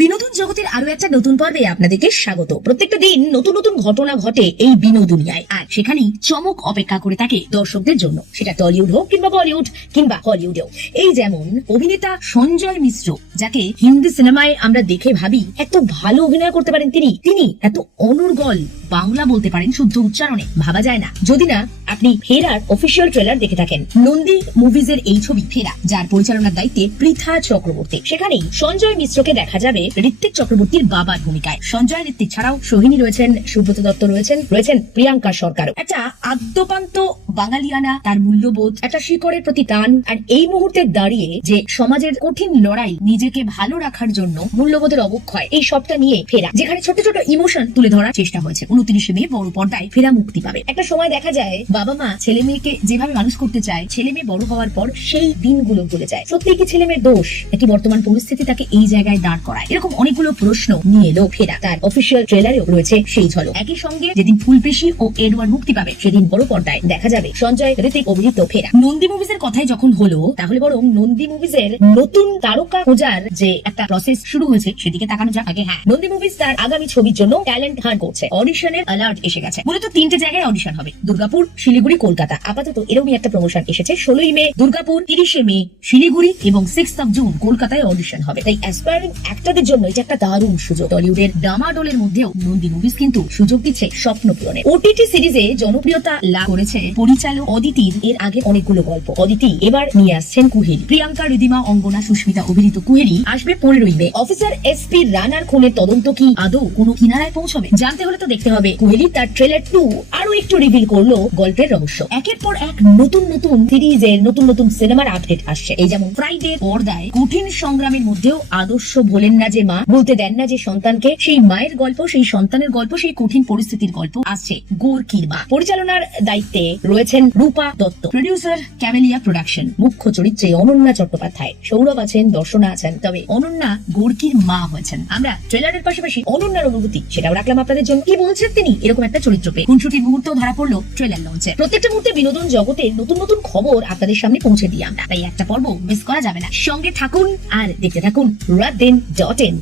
বিনোদন জগতের আরো একটা নতুন পর্বে আপনাদেরকে স্বাগত। প্রত্যেকটা দিন নতুন নতুন ঘটনা ঘটে এই বিনোদনিয়ায়, আর সেখানেই চমক অপেক্ষা করে থাকে দর্শকদের জন্য, সেটা টলিউড হোক কিংবা বলিউড কিংবা হলিউডেও। এই যেমন অভিনেতা সঞ্জয় মিশ্র, যাকে হিন্দি সিনেমায় আমরা দেখে ভাবি এত ভালো অভিনয় করতে পারেন তিনি এত অনর্গল বাংলা বলতে পারেন শুদ্ধ উচ্চারণে, ভাবা যায় না যদি না আপনি ফেরার অফিসিয়াল ট্রেলার দেখে থাকেন। নন্দী মুভিজের এই ছবি ফেরা, যার পরিচালনার দায়িত্বে পৃথা চক্রবর্তী, সেখানেই সঞ্জয় মিশ্রকে দেখা যাবে ঋত্বিক চক্রবর্তীর বাবার ভূমিকায়। সঞ্জয় ঋত্বিক ছাড়াও সোহিনী রয়েছেন, সুব্রত দত্ত রয়েছেন প্রিয়াঙ্কা সরকারও। একটা আদ্যপান্ত বাঙালিয়ানা, তার মূল্যবোধ, একটা শিকড়ের প্রতি টান, আর এই মুহূর্তে দাঁড়িয়ে যে সমাজের কঠিন লড়াই, নিজেকে ভালো রাখার জন্য মূল্যবোধের অবক্ষয়, এই সবটা নিয়ে ফেরা, যেখানে ছোট ছোট ইমোশন তুলে ধরার চেষ্টা হয়েছে। 29শে মে বড় পর্দায় ফেরা মুক্তি পাবে। একটা সময় দেখা যায় বাবা মা ছেলে মেয়েকে যেভাবে মানুষ করতে চায়, ছেলে মেয়ে বড় হওয়ার পর সেই দিনগুলো ভুলে যায়। সত্যি কি ছেলে মেয়ের দোষ, নাকি বর্তমান পরিস্থিতি তাকে এই জায়গায় দাঁড় করায়? এরকম অনেকগুলো প্রশ্ন নিয়ে এলো ফেরা। তার অফিসিয়াল ট্রেলারেও রয়েছে সেই ঝলক। একই সঙ্গে যেদিন ফুলপেশি ও এডওয়ার্ড মুক্তি পাবে, সেদিন বড় পর্দায় দেখা যাবে সঞ্জয় ঋত্বিক অভিনীত ফেরা। নন্দী মুভিজের কথাই যখন হলো, তাহলে বরং নন্দী মুভিজের নতুন তারকা খোঁজার যে একটা প্রসেস শুরু হয়েছে সেদিকে তাকানো যাক আগে। হ্যাঁ, নন্দী মুভিজ তার আগামী ছবির জন্য ট্যালেন্ট হান্ট করছে। অডিশনের অ্যালার্ট এসে গেছে। মূলত 3টে জায়গায় অডিশন হবে: দুর্গাপুর, শিলিগুড়ি, কলকাতা। আপাতত এরকমই একটা প্রমোশন এসেছে। 16ই মে দুর্গাপুর, 30শে মে শিলিগুড়ি এবং 6th of জুন কলকাতায় অডিশন হবে। তাই অ্যাসপায়ারিং অ্যাক্টরদের জন্য এটা একটা দারুণ সুযোগ। টলিউডের ডামাডোলের মধ্যেও নন্দী মুভিজ কিন্তু সুযোগ দিচ্ছে স্বপ্ন পূরণে। ওটিটি সিরিজে জনপ্রিয়তা লাভ করেছে পরিচালক অদিতির এর আগে অনেকগুলো গল্প। অদিতি এবার নিয়ে আসছেন কুহেলি। প্রিয়াঙ্কা, রিদিমা, অঙ্গনা, সুস্মিতা অভিনীত কুহেলি আসবে 15ই মে। অফিসার এসপি রানার খুনের তদন্ত কি আদৌ কোনো কিনারায় পৌঁছবে? জানতে হলে তো দেখতে হবে কুহেলি। তার ট্রেলার 2 আরো একটু রিভিল করলো গল্পের রহস্য। একের পর এক নতুন নতুন সিরিজের নতুন নতুন সিনেমার আপডেট আসছে। এই যেমন ফ্রাইডে পর্দায় কঠিন সংগ্রামের মধ্যেও আদর্শ ভোলেন না যে মা, বলতে দেন না যে সন্তানকে, সেই মায়ের গল্প, সেই সন্তানের গল্প, সেই কঠিন পরিস্থিতির গল্প আসছে গোর্কির মা। পরিচালনার দায়িত্বে রয়েছেন রূপা দত্ত, প্রডিউসার ক্যামেলিয়া প্রোডাকশন। মুখ্য চরিত্রে অনন্যা চট্টোপাধ্যায়, সৌরভ আছেন, দর্শনা আছেন। তবে অনন্যা গোর্কির মা হয়েছেন। আমরা ট্রেলারের পাশাপাশি অনন্যার অনুভূতি সেটাও রাখলাম আপনাদের জন্য। কি বলছেন তিনি এরকম একটা চরিত্র পেয়ে? খুনসুটির মুহূর্ত ধরা পড়লো ট্রেলার লঞ্চে। প্রত্যেকটা মুহূর্তে বিনোদন জগতের নতুন নতুন খবর আপনাদের সামনে পৌঁছে দিই আমরা, তাই একটা পর্ব মিস করা যাবে না। সঙ্গে থাকুন আর দেখতে থাকুন রাতদিন.in।